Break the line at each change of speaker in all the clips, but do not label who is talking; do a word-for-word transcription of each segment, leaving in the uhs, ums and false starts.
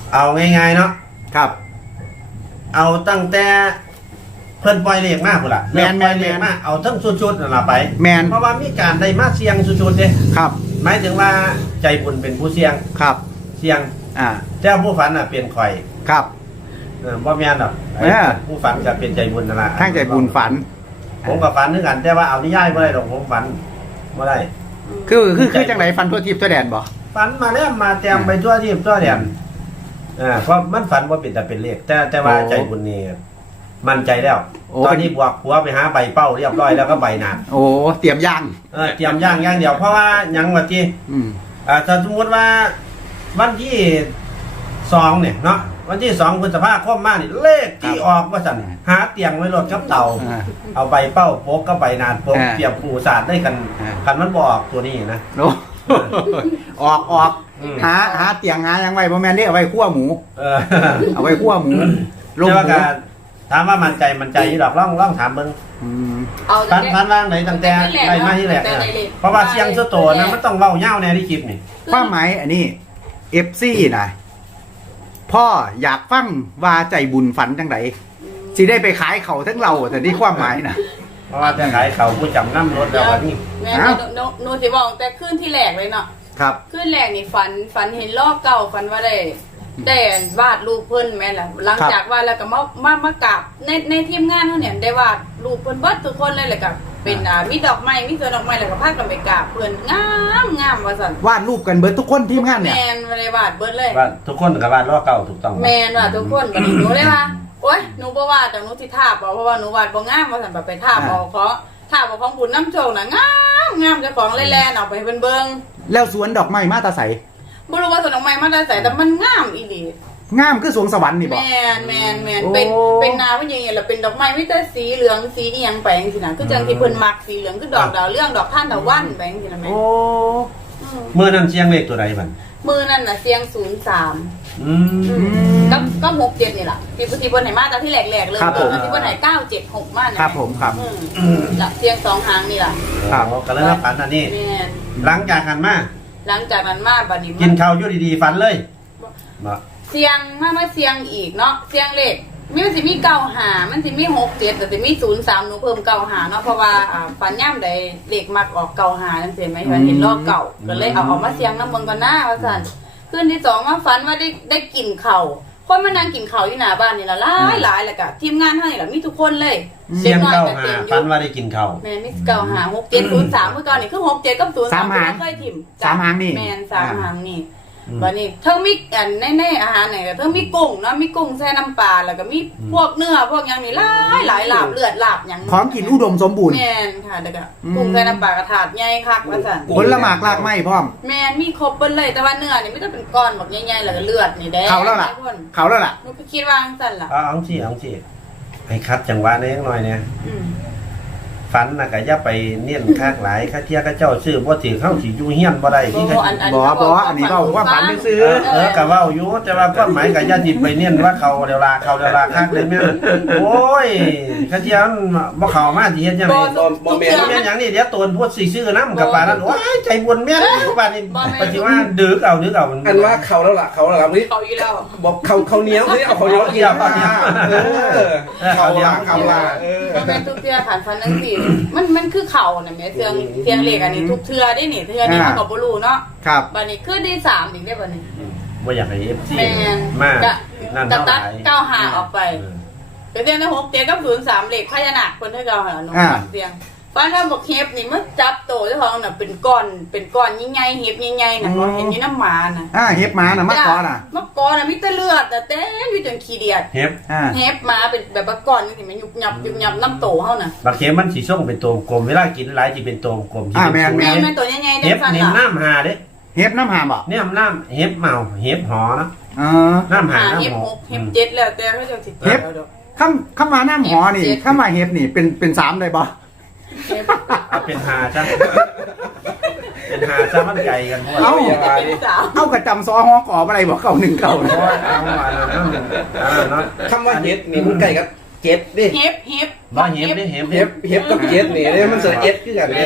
เอาง่ายๆเนาะ
ครับ
เอาตั้งแต่เพิ่นปล่อยเลขมากพุ่นล่ะแม่นปล่อยเลขมากเอาทั้งชุดๆนั่นล่ะไป
แม่น
เพราะว่ามีการได้มาเสี่ยงชุดๆเด้
ครับ
หมายถึงว่าใจบุญเป็นผู้เสี่ยง
ครับ
เสี่ยง
อ่า
แต่ผู้ฝันน่ะเป็นข่อย
ครับ
เออบ่แม่นดอกผู้ฝันก็เป็นใจบุญนั่นล่ะ
ทั้งใจบุญฝัน
ผมก็ฝันคือกันแต่ว่าเอานิยายบ่ได้ดอกผมฝันบ่ได้
คือคือคือจังไดฝันทั่วทิพย์ทั่วแดนบ่
ฝันมาแล้วมาแต้มไปทั่วทิพย์ทั่วแดนอ่าเพราะมันฝันว่าเป็นแต่เป็นเลขแต่แต่ว่าใจบุญนี่มั่นใจแล้วตอนนี้บวกหัวไปหาใบเป้าเรียบร้อยแล้วก็ใบหนาด
โอ้เตรียมย่าง
เออเตรียมย่างย่างเดียวเพราะว่ายังว่าที่อ่าถ้าสมมติว่าวันที่สองเนี่ยเนาะวันที่สองพฤษภาคมมานี่เลขที่ออกว่าสั่นหาเตียงไว้รถกับเต่าเอาใบเป้าโป๊กก็ใบหนาดโป๊กเตรียมปูสาดได้กันกันมันบอกตัวนี้นะ
ออกออกหาหาเตียงหายังไว้พ่อแม่นี่เอาไว้คั่วหมูเอาไว้คั่วหมู
ลงกันถามว่ามันใจมันใจยี่ดอกล่องล่องถามมึงพันพันว่างไหนตั้งแต่ได้มาที่แรกเพราะว่าเสียงเสื้อโตนะมันต้องเว้าเย้าแน่ที่คลิปนี่
ความหมายอันนี้เอฟซีนะพ่ออยากฟังว่าใจบุญฝันจังไดสิได้ไปขายเขาทั้งเราแต่ที่ความหมายนะ
เพราะว่าจะขายเขาผู้จำน้ำรถแล้ววันนี้
แม่โนโนสิบอกแต่ขึ้นที่แรกเลยเนาะ
ครับ
ขึ้นแรกนี่ฝันฝันเห็นรอบเก่าฝันว่าได้ได้วาดรูปเพิ่นแม่ล่ะหลังจากวาดแล้วก็มามามากราบในในทีมงานเขาเนี่ยได้วาดรูปเพิ่นเบิดทุกคนเลยแหละกับเป็นอ่ามีดอกไม้มีสวนดอกไม้แล้วก็พากันไปกราบเพิ่นงามงามว่าซั่น
วาดรูปกันเบิดทุกคนทีมงานเนี่ย
แม่นบ่ได้วาดเบิดเลยว
าดทุกคนก็วาดรอบเก่าถูกต้อง
แม่นว่าทุกคนบัดนี้หนูเลยว่าโอ๊ยหนูบ่วาดแต่หนูสิทาบเอาเพราะว่าหนูวาดบ่งามว่าซั่นแบบไปทาบเอาขอทาบเอาของบุญน้ำโชคน่ะงามงามเจ้าของแล่ๆเอาไปเพิ่นเบิ่ง
แล้วสวนดอกไม้มาตาใส
บ่รู้ว่าสวนดอกไม้มาแต่ไสแต่มันงามอีหลี
งามคือสวงสวรรค์นี่บ่
แม่นแม่นแม่นเป็นเป็นนาเพิ่นอย่างเงี้ยแล้วเป็นดอกไม้มีแต่สีเหลืองสีอีหยังไปจังซี่น่ะคือจังที่เพิ่นมักสีเหลืองคือดอกดาวเรืองดอกทานตะวันไปจังซี่น่ะแม่
โอ้มื้อนั้นเสียงเลขตัวใดบัด
มื้อนั้นน่ะเสียงศูนย์สาม
อื
มกับกับหกเจ็ดนี่ล่ะที่ที่เพิ่นให้มาตอนที่แรกๆเลยที่เพิ่นให้เก้าเจ็ดหกมา
ครับผมครับ
อืมละเสียงสองหางนี่ล่ะ
ครับก็เลยฝันอันนี้
แม่น
หลังจากกันมา
หลังจากนั้นมาบัดนี้
กินข้าวอยู่ดีๆฝันเลย
บ่เสียงมามาเสียงอีกเนาะเสียงเลขมันสิมีเก้าหามันสิมีหกเจ็ดแต่สิมีศูนย์สามหนูเพิ่มเก้าหาเนาะเพราะว่าอ่าฝันย่ำใดเลขมักออกเก้าหาจังซี่ไหมเห็นรอบเก่าก็เลยเอาออกมาเสียงน้ำเบิ่งก่อนหน้าว่าซั่นคืนที่สองมาฝันว่าได้ได้กินข้าวคนมานั่งกินข้าวอยู่หน้าบ้านนี่ล่ะหลายหลายแล้วก็ทีมงานเฮานี่ล่ะมีทุกคนเลย
เสียงเก้าหาฝันว่าได้กินข้าว
แม่นมีเก้าหาหกเจ็ดศูนย์สามเมื่อก่อนนี่คือหกเจ็ดกับศูนย์สามเคยทิ่ม
สามหางนี่
แม่นสามหางนี่วันนี้เธอมีอันในๆอาหารไหนก็เธอมีกุ้งเนาะมีกุ้งแช่น้ำปลาแล้วก็มีพวกเนื้อพวกอย่างนี้หลายหลายลาบเลือดลาบอย่าง
ของกินอุดมสมบูรณ์
แม่นค่ะแล้วก็กุ้งแช่น้ำปลากระถาดใหญ่คักว่าซั่น
ผลหมากรากไม้พร้อม
แม่นมีครบเปิ้นเลยแต่ว่าเนื้อนี่ไม่ต้องเป็นก้อนแบบใหญ่ๆแล้วก็เลือดนี่แดง
เขาแล้วล่ะเขาแล้วล่ะ
หนูก็คิดว่าจังซั่นล่ะ
อ๋ออังสิอังสิให้คัดจังหวะนี้หน่อยเนี่ยฝันน่ะก็อย่าไปเนียนคากหลายค่าเที่ยก็เจ้าซื้อบ่ถือเข้าสิอยู่เฮียนบ่ได้ที่
บ่บ่อันนี้เว้าว่าฝันซื้อ
เออก็เว้าอยู่แต่ว่าความหมายก็อย่าดิไปเนียนว่าเขาเดี๋ยวลาเขาเดี๋ยวลาคักเลยแม่โอ้ยค่าเที่ยมันบ่เข้ามาสิเฮ็ดจังได๋บ่แม่นแม่นหยังนี่เดี๋ยวตนพูดสิซื้อนำกับปานนั้นโอ้ยใจบุญแม่นปานนี้ปฏิว่าดึกเอาดึกเอา
อันว่าเขาแล้วล่ะเขาแล้วล่ะนี่
เขาอยู่แล้ว
บอกเขาเขาเหนียวนี่เอาเขาเหนียวกินเออเขาล่ะเขาล่ะเออ
บ่แม่นทุกเทื่อผ่านฝันจังซี่มันมันคือเข่าน่ะแม่เทืองเทียงเลขอันนี้ทุกเทื่อได้นี่เทื่อนี้มันก็บ่รู้เนาะ
ครับ
บัดนี้คือที่สามอีกได้บัดนี้
บ่อยากให้ เอฟ ซี
แม่น
มา
นั่นเท่าไหร่ตัดเก้าห้าออกไปก็เรียกได้หกเจ็ดกับศูนย์สามเลขพญานาคเพิ่นให้เก้าห้าหนูเสียงฟันถ้าบอกเฮ็บนี่มันจับโตเจ้าของน่ะเป็นก้อนเป็นก้อนใหญ่ๆเฮ็บใหญ่ๆน่ะบ่เห็นอยู่น้ำหมาน่ะ
อ่าเฮ็บหมาน่ะมักก้อนน่ะ
มักก้อนน่ะมีแต่เลือดแต่เต็มอยู่จนขี้เดียด
เฮ็บ
อ่าเฮ็บหมาเป็นแบบก้อนนี่สิมันยุบยับยุบยับน้ำโตเฮาน่ะ
บักเข็มมันสิส่งเป็นตัวกลมเวลากินหลายสิเป็นตัวกลม
อ่าแม่น
แม่นตัวใหญ่ๆ
เฮ็บนี่น้ำหาเด้
เฮ็บน้ำหาบ่
เนี่ยน้ำเฮ็บเมาเฮ็บหอนะ
อ๋อ
น้ำหา
เฮ็บหกเฮ็บเจ็ดแล้วแต่เขาจะสิ
เฮ็บคำคำว่าน้ำหอนี่คำว่าเฮ็บนี่เป็นเป็นสามได้บ่
เอาเป็นหาจ้ะเป็นหาจ้ะมันไก่กันพวก
เอาเอากระจำซอฮอกออะไรบอกเก่าหนึ่งเก่าเลย
เอามาแล้วนั่น
คำว่าเฮ็ดนี่มันไก่กับเจ็ดดิ
เฮ็บเฮ็บ
บ่เฮ็บดิเฮ็บ
เฮ็บเฮ็บกับเจ็ดนี่มันเสือเจ็ดคือกันเนี่ย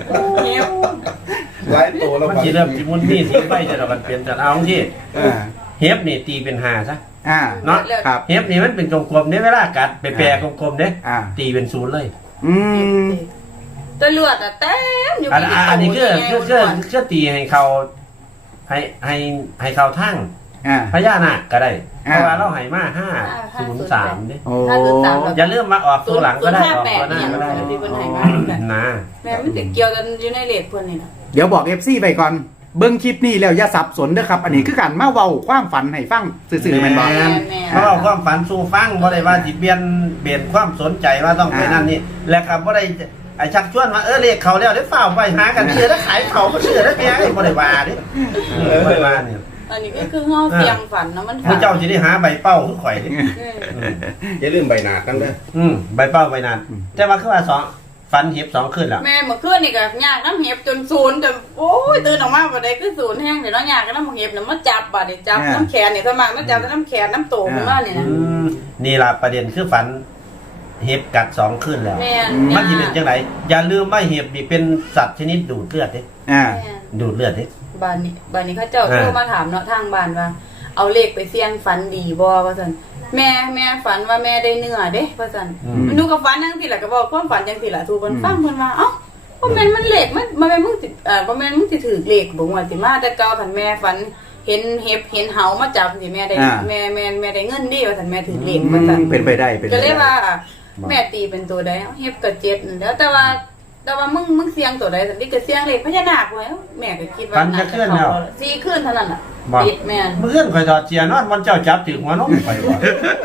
เฮ็บ
หลายตัวแล้ว
มันสิเริ่มสิมุนนี่สิไปจะมันเปลี่ยนจะเอาที่เฮ็บนี่ตีเป็นห้าซะ
อ่า
เนาะ
ครับ
เฮ็บนี่มันเป็นกลมๆเนี่ยเวลากัดไปแปรกลมๆเนี่ย
อ่า
ตีเป็นศูนย์เลย
อืม
ตัวเลือดอะเต็มอยู่
อันอันอันนี้คือ
ที่
คือ
เขา
คือคือตีให้เขาให้ให้ให้เขาทั้ง
อ่า
พญานาคก็ได้
อ่า
เพราะว่าเราให้มาห้าศูนย์สามเนี่ย
โอ้
ห้าศูนย์สามแล้ว
อย่าลืมมาออกตัวหลังก็ได้
ศูนย์ห้า
ออก
แปด
ตัวหน้าก็ได้
เนี่ยที่เพิ่นให้มา
นะ
แม่มันติดเกี่ยวกันอยู่ในเลทเพิ่นนี่นะ
เดี๋ยวบอก เอฟ ซี ไปก่อนเบิ่งคลิปนี้แล้วอย่าสับสนเด้อครับ อันนี้คือการมาเว้าความฝันให้ฟังซื่อๆแม่นบ่
แม่นเพราะว่าความฝันสู่ฟังบ่ได้ว่าสิเปลี่ยนเปลี่ยนความสนใจว่าต้องไปนั่นนี่และครับบ่ได้ไอ้ชักชวนว่าเออเลขเขาแล้วได้ฝ้าวไปหากันเชื่อแล้วขายเขาก็เชื่อแล้วแม่ไอ้บ่ได้ว่าดิเออบ่ได้ว่าเนี่ย
อันนี้ก็คือเฮาเสียงฝันเนาะมัน
พระเจ้าสิได้หาใบเป้าคือข่อยดิ
เออ
อย่าลืมใบหนาดกันเด้อ
อืมใบเป้าใบนั้นแต่ว่าคือว่าสองฝันเห็บสองขึ้นแล้ว
แม่เมื่อคืนนี่ก็ยากน้ำเห็บจนศูนย์จนโอ้ยตื่นออกมาบ่ได้คือศูนย์แห้งเดี๋ยวเนาะยากก็น้ำเห็บน่ะมาจับบาดนี่จับน้ำแขนนี่ถ้ามามาจับน้ำแขนน้ำโตขึ้นมาเนี่ยนะ
อืมนี่ล่ะประเด็นคือฝันเห็บกัดสองขึ้นแล้ว
แม่น
มันสิเป็นจังไดอย่าลืมว่าเห็บนี่เป็นสัตว์ชนิดดูดเลือดเด้
อ่า
แม่น
ดูดเลือดเด้
บ้านนี้บ้านนี้เขาเจ้า
อ่า
โทรมาถามเนาะทางบ้านว่า เอาเลขไปเสี่ยงฝันดีบ่ว่าซั่นแม่แม่ฝันว่าแม่ได้เนื้อเด้ว่าซั่น
อืม
หนูก็ฝันจังซี่ล่ะก็บอกความฝันจังซี่ล่ะทุกคนฟังเพิ่นว่าเอ้าบ่แม่นมันเลขมันบ่แม่นมึงสิเอ่อบ่แม่นมึงสิถือเลขบ่ว่าสิมาแต่เก่าคันแม่ฝันเห็นเห็บเห็นเหามาจับสิแม่ได้
อ่า
แม่แม่แม่ได้เงินดีว่าซั่นแม่ถือเลข
อื
ว่าซั่น
มเป็นไปได้เป็นไป
ก็
ได้
เลยว่าแม่ตีเป็นตัวใดเอ้าเห็บก็เจ็ดนั่นแหล้วแต่ว่าแต่ว่ามึงมึงเสียงตัวใดสันติก็เสียงเลขพญานาคไว้แม่ก็คิดว่า
ฝันจะเคลื่อนแล้ว
สี่คืนเท่านั้นน่ะ
บอก
ปิดแม่น
เมื่อคืนข่อยถอดเจียนอนมันเจ้าจับถึงหัวนมข่อยบ่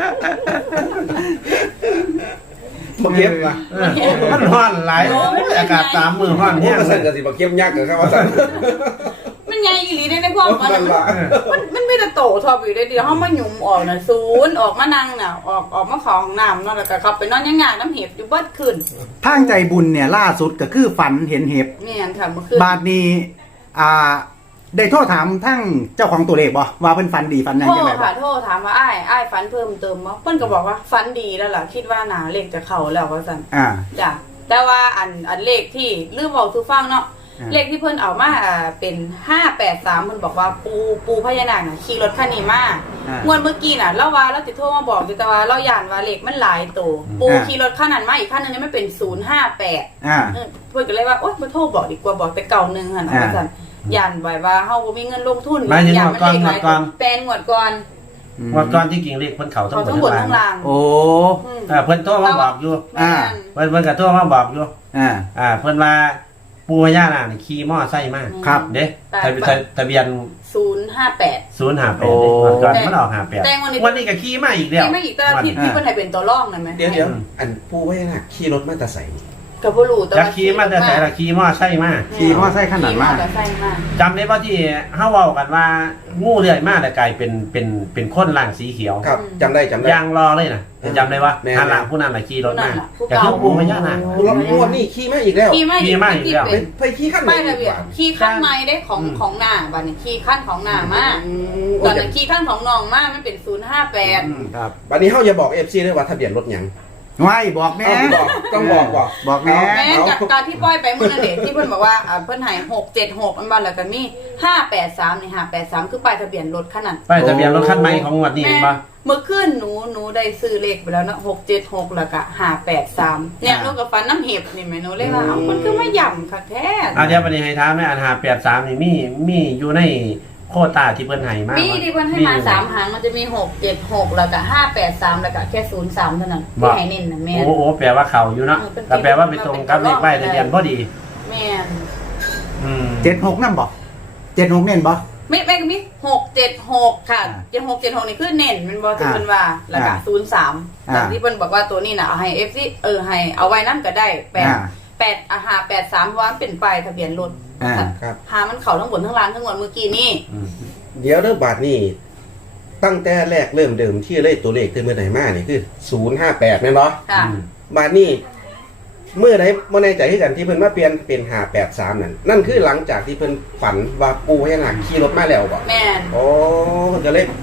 บ่เก็บว่ะ
เออมันร้อนหลายโอ้ยอากาศสามมือร้อน
โอ้
แห้ง
ก็
เล
สั่น
ย
ก็สิบ่เก็บยากกับเขาว่าสั่น
มันใหญ่อีหลีได้ในความฝัน
นั่น
น่ะ
ล่ะ
มันมันมีแต่โตทอบอยู่ได้เดียวเฮามาหยุมออกน่ะศูนย์ออกมานั่งน่ะออกออกมาเข้าห้องน้ำเนาะแล้วก็เข้าไปนอนยางๆน้ำเห็บอยู่เบิดคืน
ทางใจบุญเนี่ยล่าสุดก็คือฝันเห็นเห็บ
แม่นค่ะเมื่อคืน
บาดนี้อ่า ได้โทษถามทั้งเจ้าของตัวเลขบ่ว่าเพิ่นฝันดีฝันหยัง
โทร
จังไดบ่
ค่ะโทรถามว่าอ้ายอ้ายฝันเพิ่มเติมบ่เพิ่นก็บอกว่าฝันดีแล้วล่ะคิดว่าหนาเลขจะเข้าแล้วว่าซั่น
อ่า
จ้ะแต่ว่าอันอันเลขที่ลืมบอกทุกฟังเนาะ
อ่า
เลขที่เพิ่นเอามาอ่าเป็นห้าแปดสามเพิ่นบอกว่าปูปูพญานาคน่ะขี่รถคันนี้มา
อ่าง
วดเมื่อกี้น่ะเราว่าเราติดโทรมาบอกอยู่แต่ว่าเราย่านว่าเลขมันหลายตัวปู
อ่า
ขี่รถคันนั้นมาอีกคันนึงเนี่ยมันเป็นศูนย์ห้าแปด
อ่า
เพิ่นก็เลยว่าโอ๊ยมาโทรบอกดีกว่าบอกแต่เก่าหนึงหั่นนะ
อ่า
ว่าซั่นย่านไว้ว่าเฮาบ่มีเงินลงทุน
หมายถึง
ย่าน
งวดก่อน
เลขหลาย
งวดก่อน
แปลนงวดก่อน
วันก่อนที่กิ่งเลขเพิ่นเขาทั้ง
เขา
หมด
ทั้
ทั้
ง
ง
บน
หลั
ทั้
ง
งล่าง
โอ้
อืม
อ่าเพิ่นโทรมาบอกอยู่
อ่า
แม่น
เพิ่นเพิ่นก็โทรมาบอกอยู่
อ่า
อ่าเพิ่นว่าปู่พญานาคนี่ขี่มอไซค์มา
ครับ
เด้
แต่
ทะเบียนทะเบียน
ศูนย์ห้าแปด
ศูนย์ห้าแป
โอ้
ดวันก่อนมันออกห้าแปด
แต่วันนี้
วันนี้ก็ขี่มาอีกแล้ว
ที่ไม่อีกแต่ที่ที่เพิ่นให้เป็นตัวร่องนั่นไหม
เดี๋ยวเดี๋ยวอันผู้ไว้น่ะขี่รถมาแต่ใส่
กับผู้รู้แต่
จะ
ว่า
ขี่มาแต่ไหนล่ะขี่มอไซค์มา
ขี่มอไซค์ขนาดมาก
ขี่มอไซค์มาก
จำได้ว่าที่เฮาเว้ากันว่างูเลื้อยมาแต่กลายเป็นเป็นเป็นคนร่างสีเขียว
ครับจำได้จำได้
ยางรอเลยนะจำได้ว่า
แม่
หันหลังผู้นั้นน่ะขี่รถมา
ผู้
แต่
เก่า
คือปู่พญานาค
ผู้รับงวดนี่ขี่มาอีกแล้ว
ขี่มา
ขี่มาอีกแล้ว
ที่
ไป
เป็น
ไปขี่ขั้นไหน
ป้ายทะเบียนขี่ขั้นในได้ของ
อืม
ของหน้าบัดนี้ขี่ขั้นของหน้ามาตอนนั้นขี่ขั้นของน้องมามันเป็นศูนย์ห้าแปด
อืมครับ
บัดนี้เฮาอย่าบอก เอฟ ซี ด้วยว่าทะเบียนรถหยัง
ไว้บอกแม่
เอาบอกต้องบอกบอก
บอกแม่
แม้กับการที่ปล่อยไปเมื่อนั้นเด็ที่เพิ่นบอกว่าอ่าเพิ่นให้หกเจ็ดหกอันบ้านแล้วก็มีห้าแปดสามนี่ห้าแปดสามคือป้ายทะเบียนรถคันนั้น
ป้ายทะเบียนรถคันใหม่ของงวดนี้
แม่
เห็นปะ
เมื่อคืนหนูหนูได้ซื้อเลขไปแล้วเนาะหกเจ็ดหกแล้วก็ห้าแปดสามเนี่ยหนูกับฟันน้ำเห็บนี่แม่หนูเลยว่าเอ้ามันคือมาย่ำค่ะแท้
อ่ะเดี๋ยวประเด็นให้ถามในอันหาแปดสามนี่มีมีอยู่ในโควต้าที่เพิ่นให้มา
มี
มี
ที่เพิ่นให้มาสามหางมันจะมีหกเจ็ดหกแล้วก็ห้าแปดสามแล้วก็แค่ศูนย์สามเท่านั้นที่ให้เน้นนะแม่
โอ้โหแปลว่าเขาอยู่เนาะ
เออเป็น
แต่แปลว่าไปตรงกับเลขป้ายทะเบียนพอดี
แม่น
อืม
เจ็ดหกนั่นบอกเจ็ดหกเน้นบอก
ไม่ไม่มีหกเจ็ดหกค่ะ
อ่า
เจ็ดหกเจ็ดหกนี่คือเน้นมันบอกที่
อ่า
เพิ่นว่าแล้วก็
อ่า
ศูนย์สาม
อ่า
แต่ที่เพิ่นบอกว่าตัวนี้น่ะเอาให้เอฟซีเออให้เอาไว้นั่นก็ได้แปด
อ่า
แปดอาหาแปดสามเพราะว่ามันเป็นป้ายทะเบียนรถ
อ่า
ครับ
หามันเข่าทั้งบนทั้งล่างทั้งหมดเมื่อกี้นี่
อืม
เดี๋ยวเด้อบาทนี่ตั้งแต่แรกเริ่มเดิมที่เลขตัวเลขที่เมื่อไหร่มานี่คือศูนย์ห้าแปดแม่นบ่
ค่ะ
อืม
บาทนี่เมื่อไหร่บ่แน่ใจคือกันที่เพิ่นมาเปลี่ยนเป็นห้าแปดสามนั่นนั่นคือหลังจากที่เพิ่นฝันว่าปู่พญานาคขี่รถมาแล้วบ่
แม่น
โอ้เพิ่นก็เลย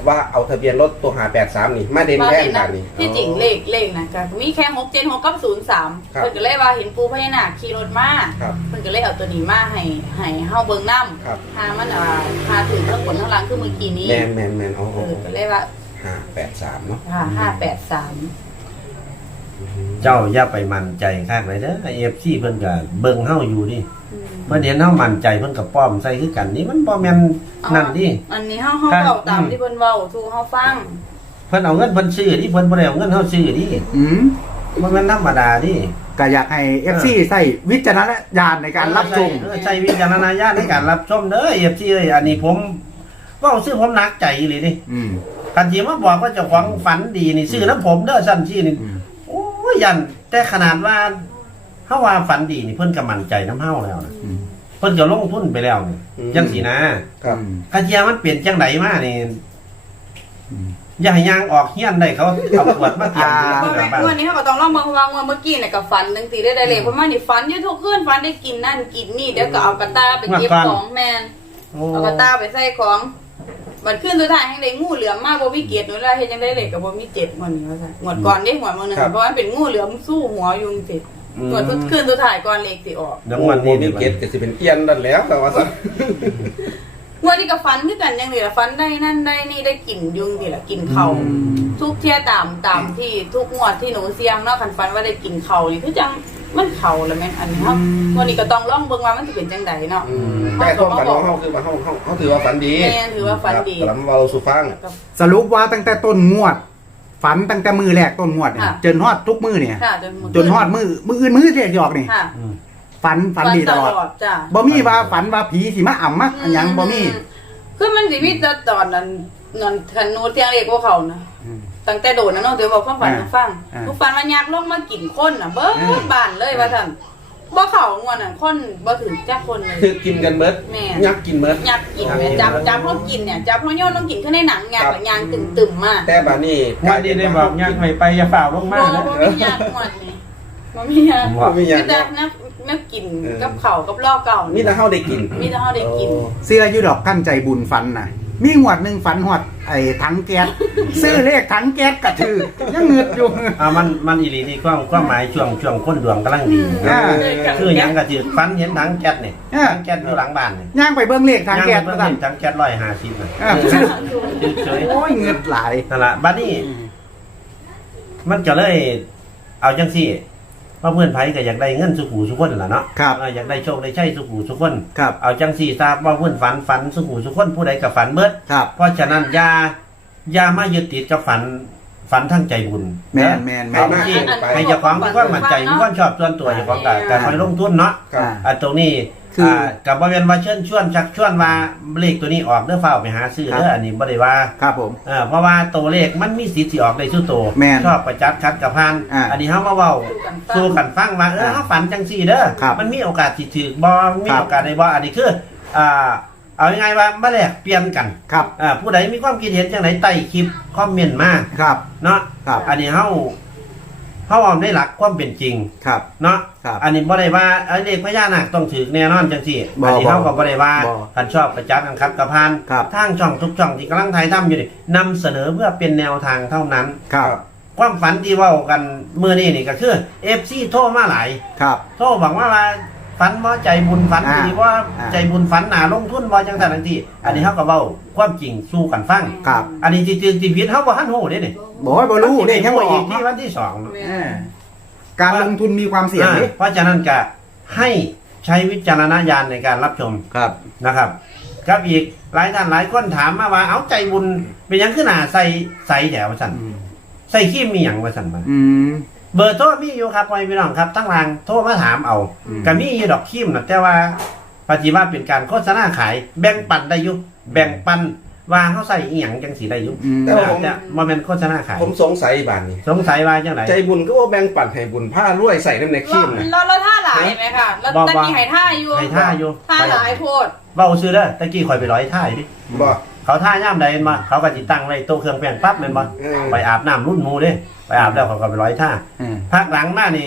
ว่าเอาทะเบียนรถตัวหาแปดสามนี่มาเด่น
มา
แค่
เห็น
บา
นะ
ทนี่
ที่จริงเลขเลขนะก็มีแค่หกเจ็ดหกกับศูนย์สาม
ครับ
เพิ่นก็เลยว่าเห็นปูพญานาคขี่รถมา
ครับ
เพิ่นก็เลยเอาตัวนี้มาให้ให้เฮาเบิ่งนำ
ครับ
หามันอ่าหาถึงทั้งบนทั้งล่างคือเมื่อกี้นี้
แมนแมนแมนเอา
เออก็เลยว่า
หาแปดสามเนาะ
ค่ะห้าแปดสาม
เจ้าอย่าไปมั่นใจคาดไว้เด้อ เอฟ ซี เพิ่นก็เบิ่งเฮาอยู่นี่เพิ่นเห็นเฮามั่นใจเพิ่นก็ป้อมใส่คือกันนี่มันบ่แม่นนั่นดิ
อันนี้เฮาเฮา
ครับ
เว้าตาม
อืม
ที่เพิ่นเว้าทูเฮาฟัง
เพิ่นเอาเงินเพิ่นซื้อดิเพิ่นบ่ได้เอาเงินเฮาซื้อดิ
อืม
บ่แม่นธรรมดาดิ
ก็อยากให้ เอฟ ซี ใส่วิจารณญาณในการรับชม
เออใช้วิจารณญาณในการรับชมเด้อ เอฟ ซี เอ้ยอันนี้ผมเว้าซื้อผมหนักใจอีหลีนี่
อืม
กันที่มาบอกว่าเจ้าของฝันดีนี่ซื้อน้ำผมเด้อซั่นซี่นี่
อืม
โอ้ยยันแต่ขนาดว่าเฮาว่าฝันดีนี่เพิ่นก็มั่นใจน้ำเฮาแล้วนะ
อืม
เพิ่นก็ลงทุนไปแล้วนี่จังสีนะครับ กะเทียมันเปลี่ยนจังไดมานี่
อืม
อย่าให้ยางออกเฮียนได้เขาเอาขวดมาเตรียมอยู่หลัง
เพราะ
หลังบ้าน
วันนี้เขาก็ต้องลองเบิ่งเพราะว่าเมื่อกี้เนี่ยก็ฝันจังซี่ได้ได้เลยเพราะว่านี่ฝันอยู่ทุกคืนฝันได้กินนั่นกินนี่เดี๋ยวก็เอากระตาไปเก็บของแม่น
โอ้
เอากระตาไปใส่ของมันขึ้นสุดท้ายแห่งใดงูเหลือมมากบ่มีเกียรติหนูเลยเฮ็ดจังได๋เลยก็บ่มีเจ็ดงวดนี้ว่าซั่นงวดก่อนเด้งวดมื้อนึงเพราะว่าเป็นงูเหลือมสู้หัวอยู่จังซี่งวดขึ้นสุดท้ายก่อนเลขสิออก
เดี๋ยว
โอ้
วัน
โห
นี้
มี
นี่
เกตก็สิเป็นเอียนนั่นแล้วแต่ว่าสัก
งวดนี้ก็ฝันคือกันจังซี่ล่ะฝันได้นั่นได้นี่ได้กินอยู่จังซี่ล่ะกินข้าวทุกเที่ยตามตามที่ทุกงวดที่หนูเสี่ยงเนาะคันฝันว่าได้กินข้าวนี่คือจังมันเข้าแล้วแม่นอันนี้ครับงวดนี้ก็ต้องลองเบิ่งว่ามันสิเป็นจังไดเนาะ
อืมแต่ความฝันของเขาคือว่าเขาเขาเขาถือว่าฝันดี
แม่นถือว่าฝันดี
ครับกำลังเราสู่ฟัง
สรุปว่าตั้งแต่ต้นงวด ฝันตั้งแต่มือแรกต้นงวดเนี่ย
ค่ะ
จนฮอดทุกมือเนี่ย
ค่ะจน
จนฮอดมือมืออื่นมือเสียหยอกนี่
ค่ะ
อืม
ฝันฝันดีตลอด
จ้ะ
บ่มีว่าฝันว่าผีสิมาอ่ำมะอันหยังบ่มี
คือมันสิมีแต่ตอนนั้นนอนคันนูเตียงเล็กกว่าเขานะ
อืม
ตั้งแต่โดนนะเนาะเดี๋ยวบอกความฝันให้ฟัง
อ่า
ทุกฝันว่ายักษ์ลงมากินคนน่ะเบิ้
อ่า
บ้านเลยว่าซั่นบ่เข้างวนน่ะคนบ่ถึงจักคนเลย
คือกินกันเมิด
แม่
ยักกินเมิด
ยักษ์กินแม่จับจับเขากินเนี่ยจับเขาโยนลงกินขึ้นในหนังยักษ์ละยางตึมๆมา
แต่บานี่
วันนี้ได้บอกยักไม่ไปอย่าฝ่าลง
บ่
มานะ
บ่มียักษ์งวดนี้บ่มียักษ์
ว่า
ไม่อยา
มี
ก
แต่นักนักกินกับข้าวกับล่อเก่า
มี
นี่
แต่เขาได้กิน
มีแต่เฮาได้กิน
เสื้อยูดอกขั้นใจบุญฝันน่ะ มีงวดหนึ่งฝันหอดไอ้ถังแก๊สซื้อเลขถังแก๊สกระถือยังเงือดอยู่
อ่ามันมันอีหลีนี่ความความหมายช่วงช่วงคนดวงกำลังดี
อ่า
คือหยังก็คือฝันเห็นถังแก๊สนี่
อ่า
ถังแก๊สอยู่หลังบ้านนี่
ย่างไปเบิ้งเลขถังแก๊ส
เพิ่
มาน สั่น
เห็นถังแก๊สร้อยห้าสิบน่ะ
อ่า
เฉย
โอ้ยเงือดไหลาย
ๆนั่นล่ะบัดนี้ มันก็เลย เอาจังซี่ว่าเพื่อนไผก็อยากได้เงินสุขูสุขคนล่ะเนาะ
ครับ
เอออยากได้โชคได้ใช้สุขูสุขคน
ครับ
เอาจังซี่ทราบว่าเพื่อนฝันฝันสุขูสุขคนผู้ใดก็ฝันเบิด
ครับ
เพราะฉะนั้นอย่าอย่ามายึดติดกับฝันฝันทั้งใจบุญ
แม่นแม่นแม่
เอา
น
จริงให้เจ้าของมีความมั่นใจมีความชอบส่วนตัวเจ้าของก็ก็คอยลงทุนเนาะ
ครับ
อ่าตรงนี้
คืออ่
อ่ากับบ่แม่นว่าเชิญชวนชักชวนว่าเลขตัวนี้ออกเด้อเฝ้าไปหาซื้อเด้ออันนี้บ่ได้ว่า
ครับผม
เออเพราะว่าตัวเลขมันมีสิทธิ์สิออกได้สู้ตัว
แม่น
ชอบประจัดคัดกับพาน
อ่า
อันนี้เฮามาเว้า
สู้
สู้
กั
กัน นฟังว่าเออ
อ่า
เฮาฝันจังซี่เด้อ
ครับ
มันมีโอกาสสิถูกบ่มี
ครับ
โอกาสได้บ่อันนี้คืออ่าเอาง่ายๆว่ามาแลกเปลี่ยนกัน
ครับ
อ่าผู้ใดมีความคิดเห็นจังไดใต้คลิปคอมเมนต์มา
ครับ
เนาะ
ครับ
อันนี้เฮาเฮาเอาได้หลักความเป็นจริง
ครับ
เนาะ
ครับ
อันนี้บ่ได้ว่าไอ้เลขพญานาคต้องถือแน่นอนจังซี่
บ่
อันนี้เฮาก็บ่ได้ว่า
บ่
คันชอบประจักษ์กันครับกับพาน
ครับ
ทางช่องทุกช่องที่กำลังถ่ายทำอยู่นี่นำเสนอเพื่อเป็นแนวทางเท่านั้น
ครับ
ความฝันที่เว้ากันมื้อนี้นี่ก็คือ เอฟ ซี โทรมาหลาย
ครับ
โทรบอกว่าว่าฝันบ่ใจบุญฝัน
อ่า
ดีว่า
อ่า
ใจบุญฝันหนาลงทุนบ่จังซั่นจังซี่อันนี้เฮาก็เว้าความจริงสู่กันฟัง
ครับ
อันนี้ที่จริงที่ผิดเฮาบ่ทันฮู้เด้นี่
บอกให้บรู้เนี่ยยังบอก
อี
อี
ก
ก
ที่วันที่สอง
เออการลงทุนมีความเสี่ยง
อ่า
ดิ
เพราะฉะนั้นก็ให้ใช้วิจารณญาณในการรับชม
ครับ
นะครับครับอีกหลายท่านหลายคนถามมาว่าเอาใจบุญเป็นหยังขึ้นหนาใส่ใส่แถวสั่นใส่ขี้มีหยังมาสั่นมา
อืม
เบอร์โทรมีอยู่ครับพ่อพี่น้องครับทั้งรางโทรมาถามเอา
อืม
ก็มีอยู่ดอกขี้มนะแต่ว่าปฏิว่าเป็นการโฆษณาขายแบ่งปันได้อยู่แบ่งปันว่าเขาใส่อีหยังจังสีได้อยู่
อืม
แต่ว่าผม
แต่บ่แม่นโฆษณาขาย
ผมสงสัยบานนี้
สงสัยว่าจังได
ใจบุญก็ว่าแบ่งปันให้บุญผ้ารวยใส่น้ำในขี้มนะ
เราเราท่าหลายไหมค่ะแล้ว
บอก
ตะ
ว่า
กี้ไห้ท่าอยู่
ให้ท่าอยู่
ท่าหลายโพด
เว้าซื้อเด้อตะกี้ข่อยไปร้อยท่าอยู่ดิ
บ่
เขาท่าย่ามใดมาเขาก็จิตั้งไว้โต๊ะเครื่องแป้งปั๊บแม่นบ่
เออ
ไปอาบน้ำรุ่นหมูเด้ไปอาบแล้วเขาก็ไปร้อยท่า
อืม
พักหลังมานี่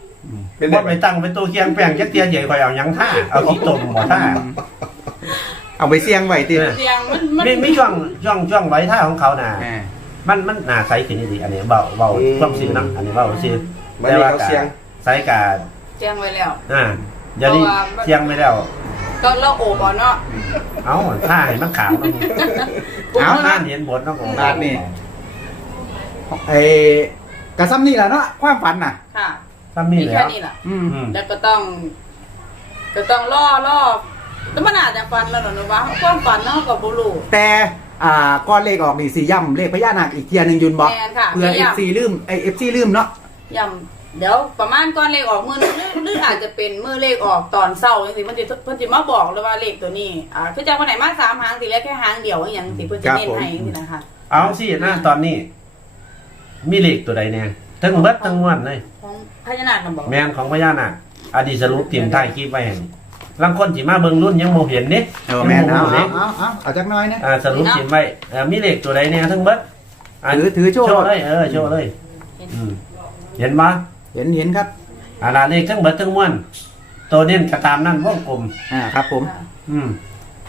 เป็น
บ่
ได้
ไปตั้งเป็นตัวเคียงแป้งจักเตียใหญ่ข่อยเอาหยังท่าเอาขี้ตมบ่ท่า
เอาไปเสี่ยงไว้ติ
เสียงมันมัน
มีมีช่วงช่วงช่วงไว้ท่าของเขาน่ะ
อ่า
มันมันน่าใสขึ้นดีอันนี้เบาเบาความซื่อนะอันนี้เบาซื่อ
วันนี้เขาเสียง
ใสกา
เสียงไว้แล้ว
อ่าเดี๋ยวนี้เสียงไม่แล้ว
ก็เราโอบเอาเนาะ
เอาถ้าให้มันขาวนะ
เอา
ถ้าเห็นบทต้อง
บาทนี่ ไอ้กระซ้ำนี่แหละเนาะความฝันน่ะ
ค่ะ
ซ้ำนี่
มี
เลย
แค่นี้แหละ
อืม
อืม
แล้วก็ต้อง ก็ต้องล่อล่อแล้วมันอาจจะฟันแล้วหรอหนูว่าความฝันเนาะกับบุรุ
แต่อ่าก้อนเลขออกนี่สีย่ำเลขพญานาคอีกเทียหนึงยุนบอก
แม่นค่ะ
เพื่อ
ไม่
เอฟ
ย้ำ
ซีลืมไอเอฟซีลืมเนาะ
ย่ำเดี๋ยวประมาณก่อนเลขออกมือนึงหรือหรืออาจจะเป็นมือเลขออกตอนเศร้าจังสิเพิ่นสิเพิ่นสิมาบอกเลยว่าเลขตัวนี้อ่าคือจังวันไหนมาสามหางสิแล้วแค่หางเดียวอหย่างสิเพิ่นจะเน้นให้จังซี่นะคะ
เอาสินะตอนนี้ มีเลขตัวใดเนี่ยทั้งเบิดทั้งมวลเลย
ของพญานาคน่ะบอก
แมนของพญานาคอดีตสรุปทีมไทายคลิปไว้ให้ลางคนสิมาเบิ่งรุ่นยังโมเห็นนี่
เออแม่นเอา
ยังบ่รู้
เอา
นี่
เอาเอาเอาจักหน้อยนะ
อ่าสรุปทีมไว้เอ่อมีเลขตัวใดเนี่ยทั้งเบิดะ
ถือถือโชว์
โชว์เลยเออโชว์เลยอืมเห็นบ่
เห็นเห็นครับ
อาลาเลขทั้งเบิดทั้งมวลตัวเน้นก็ตามนั่นวงกลม
อ่าครับผม
ค่ะ
อืม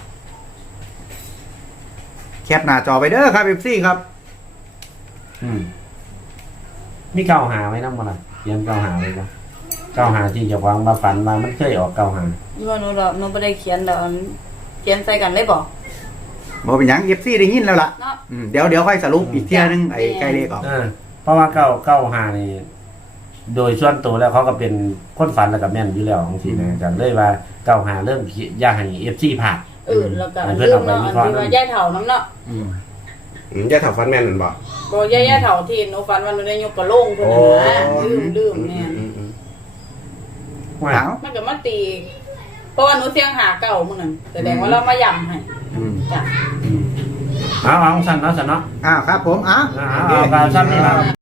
แคปหน้าจอไปเด้อครับเอฟซีครับ
อืมมีเก้าหาไว้นำบ่ล่ะเขียนเก้าหาไว้บ่เก้าหาที่เจะวางมาฝันมามันเคยออกเก้าหา
อยู่ว่าหนูดอกหนูบ่ได้เขียนดอกเขียนใส่กันเลยบอก
บอกเป็นหยังเอฟซีได้ยินแล้วล่ะ
เนาะ
อืมเดี๋ยวเดี๋ยวค่อยสรุปอีกเทียหนึงไอ้ใกล้เลขออก
เออเพราะว่าเก้าเก้าหานี่โดยส่วนตัวแล้วเขาก็เป็นคนฝันแล้วก็แม่นอยู่แล้วของสินะกันเลยว่าเก้าหาเริ่มอย่าให้ เอฟ ซี ผ่าน
เออแล้วก็
ให้
ลื
เพิ่นเอา
ม
ไป
เนาะ
วิ
อัน
เคราะห์
ที่
นำ
ว่าย่ายเฒ่าน้ำเนาะ
อืม
อืมอย่าถามฟันแม่นนั่นบ่
บอกย่ายๆเฒ่าที่หนูฝันว่าหนูได้ยกกระโหลงเพิ่นน่ะนะลืมลืมเนี่ย
อืมอืม
ว่า
เอา
มันก็มาตี เพราะว่าหนูเสียงหาเก่ามื้อนั้นแสดงว่าเรามาย่ำให้
อืม
จ้ะ
เอาเอาสั่นเนาะสั่นเนาะ
อ้าวครับผมอ้าว
เอาเอาเอาซ้ำนี่ล่ะ